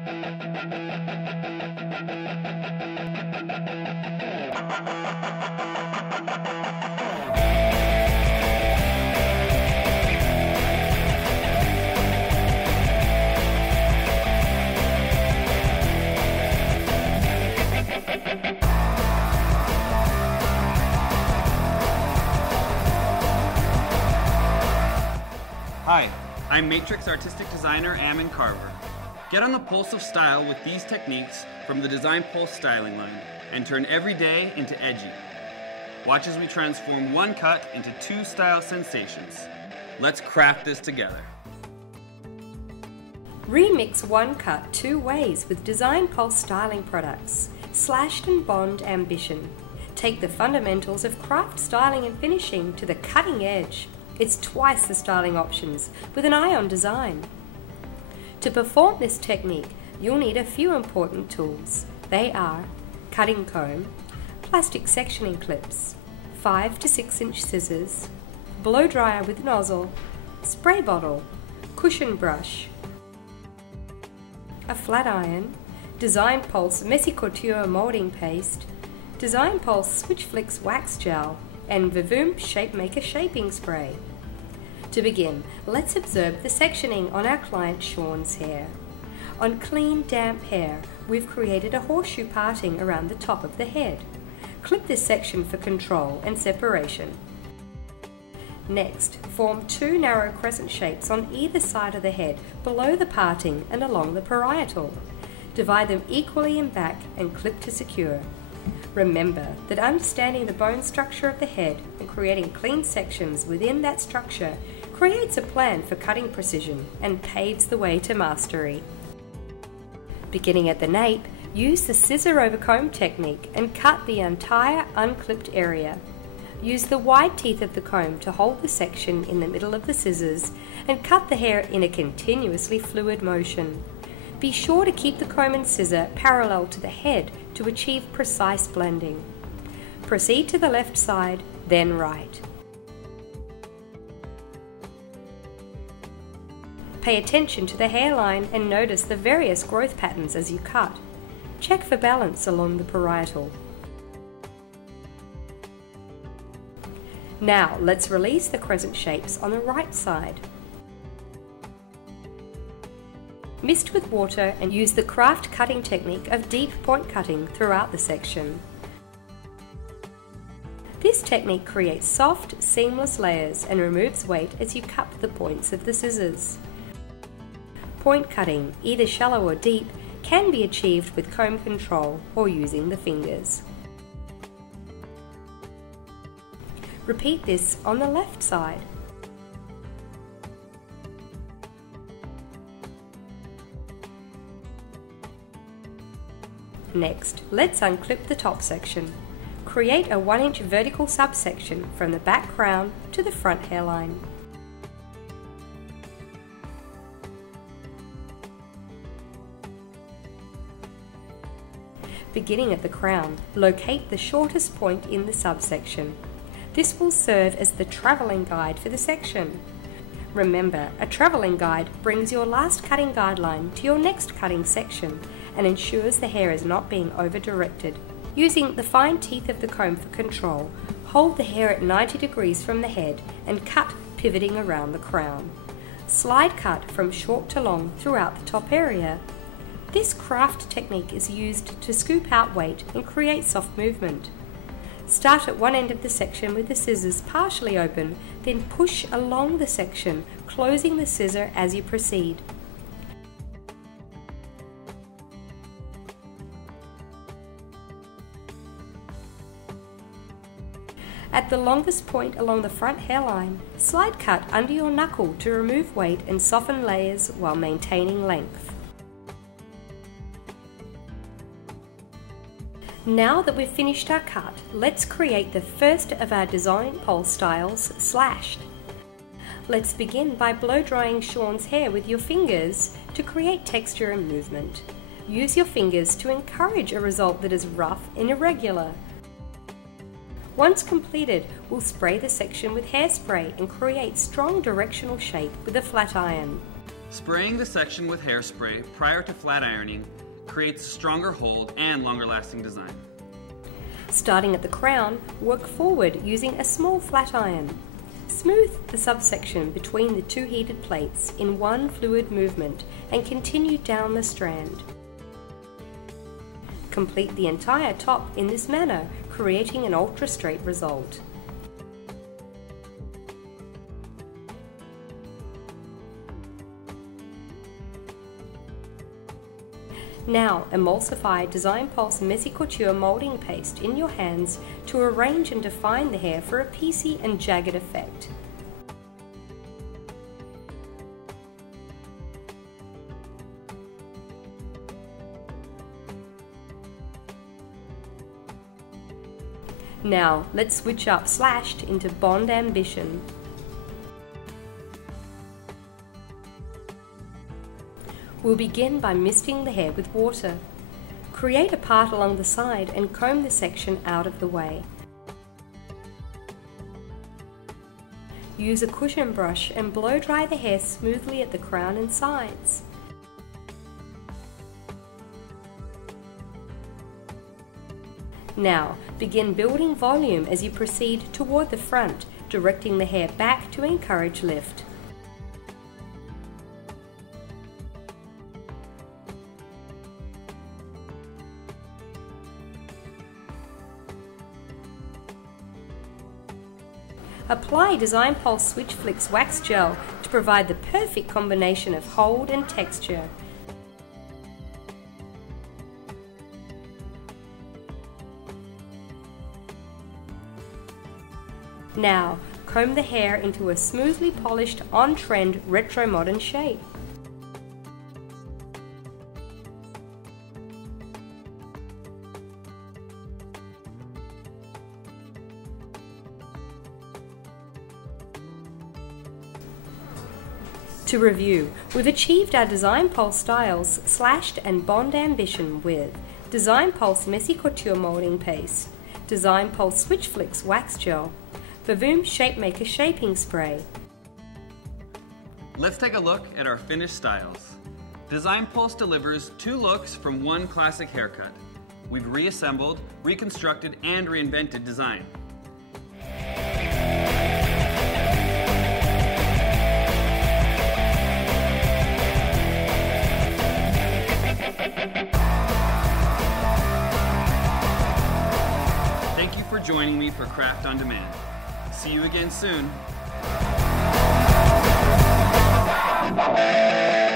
Hi, I'm Matrix artistic designer Ammon Carver. Get on the pulse of style with these techniques from the Design Pulse styling line and turn every day into edgy. Watch as we transform one cut into two style sensations. Let's craft this together. Remix one cut two ways with Design Pulse styling products, Slashed and BondAmbition. Take the fundamentals of craft styling and finishing to the cutting edge. It's twice the styling options with an eye on design. To perform this technique, you'll need a few important tools. They are cutting comb, plastic sectioning clips, 5 to 6 inch scissors, blow dryer with nozzle, spray bottle, cushion brush, a flat iron, Design Pulse Messy Couture molding paste, Design Pulse Switch Flicks wax gel, and Vavoom Shape Maker shaping spray. To begin, let's observe the sectioning on our client Sean's hair. On clean, damp hair, we've created a horseshoe parting around the top of the head. Clip this section for control and separation. Next, form two narrow crescent shapes on either side of the head, below the parting and along the parietal. Divide them equally in back and clip to secure. Remember that understanding the bone structure of the head and creating clean sections within that structure creates a plan for cutting precision and paves the way to mastery. Beginning at the nape, use the scissor over comb technique and cut the entire unclipped area. Use the wide teeth of the comb to hold the section in the middle of the scissors and cut the hair in a continuously fluid motion. Be sure to keep the comb and scissor parallel to the head to achieve precise blending. Proceed to the left side, then right. Pay attention to the hairline and notice the various growth patterns as you cut. Check for balance along the parietal. Now let's release the crescent shapes on the right side. Mist with water and use the craft cutting technique of deep point cutting throughout the section. This technique creates soft, seamless layers and removes weight as you cut the points of the scissors. Point cutting, either shallow or deep, can be achieved with comb control or using the fingers. Repeat this on the left side. Next, let's unclip the top section. Create a 1-inch vertical subsection from the back crown to the front hairline. Beginning at the crown, locate the shortest point in the subsection. This will serve as the travelling guide for the section. Remember, a travelling guide brings your last cutting guideline to your next cutting section and ensures the hair is not being over-directed. Using the fine teeth of the comb for control, hold the hair at 90 degrees from the head and cut pivoting around the crown. Slide cut from short to long throughout the top area. This craft technique is used to scoop out weight and create soft movement. Start at one end of the section with the scissors partially open, then push along the section, closing the scissor as you proceed. At the longest point along the front hairline, slide cut under your knuckle to remove weight and soften layers while maintaining length. Now that we've finished our cut, let's create the first of our Design Pulse styles, Slashed. Let's begin by blow drying Sean's hair with your fingers to create texture and movement. Use your fingers to encourage a result that is rough and irregular. Once completed, we'll spray the section with hairspray and create strong directional shape with a flat iron. Spraying the section with hairspray prior to flat ironing creates stronger hold and longer lasting design. Starting at the crown, work forward using a small flat iron. Smooth the subsection between the two heated plates in one fluid movement and continue down the strand. Complete the entire top in this manner, creating an ultra straight result. Now emulsify Design Pulse Messy Couture molding paste in your hands to arrange and define the hair for a piecey and jagged effect. Now let's switch up Slashed into BondAmbition. We'll begin by misting the hair with water. Create a part along the side and comb the section out of the way. Use a cushion brush and blow dry the hair smoothly at the crown and sides. Now, begin building volume as you proceed toward the front, directing the hair back to encourage lift. Apply Design Pulse Switch Flicks Wax Gel to provide the perfect combination of hold and texture. Now, comb the hair into a smoothly polished, on-trend, retro-modern shape. To review, we've achieved our Design Pulse styles Slashed and BondAmbition with Design Pulse Messy Couture Molding Paste, Design Pulse Switch Flicks Wax Gel, Vavoom Shapemaker Shaping Spray. Let's take a look at our finished styles. Design Pulse delivers 2 looks from one classic haircut. We've reassembled, reconstructed, and reinvented design. Thank you for joining me for Craft on Demand. See you again soon.